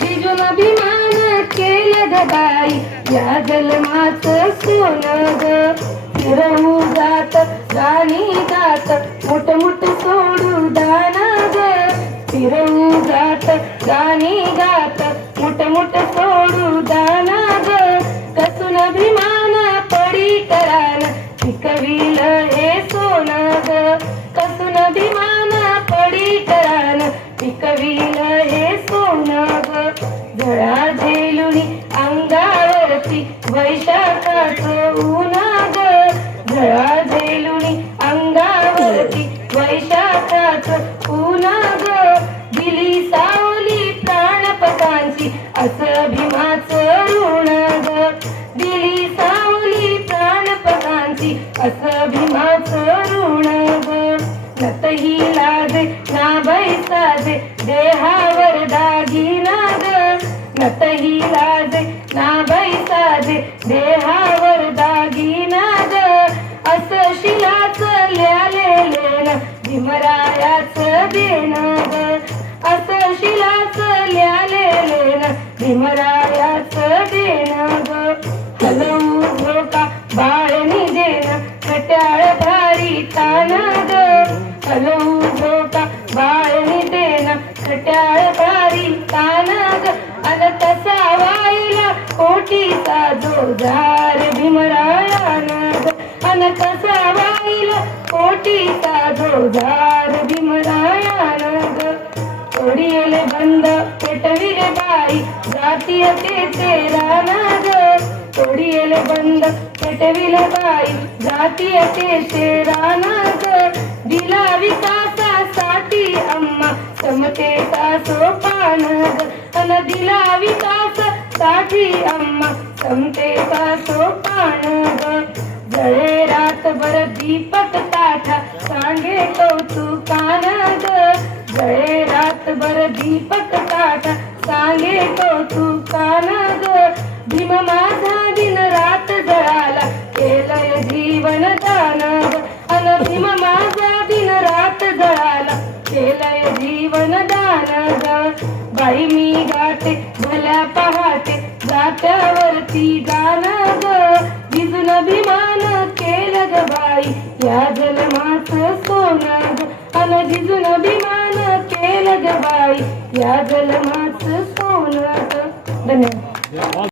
जिजून अभिमान केलं ग या जन्माच सोन ग. फिरवू जात गाणी गात मोठ मोठ सोडू दाना ग. फिरवू जात गाणी गात मोठ मोठ सोडू दाना ग. कसून अभिमान पडी करान पिकविल झळा झेलुनी अंगावरती वैशाखाचं ऊन ग झेलुनी अंगावरती वैशाखाचं ऊन दिली सावली प्राणपतांची असं भीमाचं ऋण ग दिली सावली प्राणपतांची असं भीमाचं ऋण ग नतही लाज ना बैसाज देहावर दागी. नतही लाजे ना साजे देहावर दागिना ग असं शिलाच ल्यालेलेन भीमरायाच देणं ग असं शिलाच ल्यालेलेन भीमरायाच देणं ग हलवू झोका बाळनी देणं खट्याळ भारी तान ग हलवू कोटीचा जोरदार भीमरायानं अन तसा वाईला कोटीचा जोरदार भीमरायानं ग बंद पेटविले बाई जातीय तेचे ग ओडियल बंद पेटविले बाई जातीय तेचे रानाद. दिला विकासासाठी अम्मा समतेचा सोपान अन दिला विकासासाठी अम्मा समतेचा सोपान ग? जळे रातभर दीपक ताठा सांगे कौतुकान ग. जळे रातभर दीपक ताठा सांगे कौतुकान ग. भीम माझा दिन रात जळाला केलय जीवन दान अन भीम माझा जीवन दान बाई मी गाते भल्या पहाटे जात्यावरती गाणं ग भिजून अभिमान केलं ग बाई या जन्माच सोनं. अन भिजून अभिमान केलं ग बाई या जन्माच सोनं. धन्यवाद.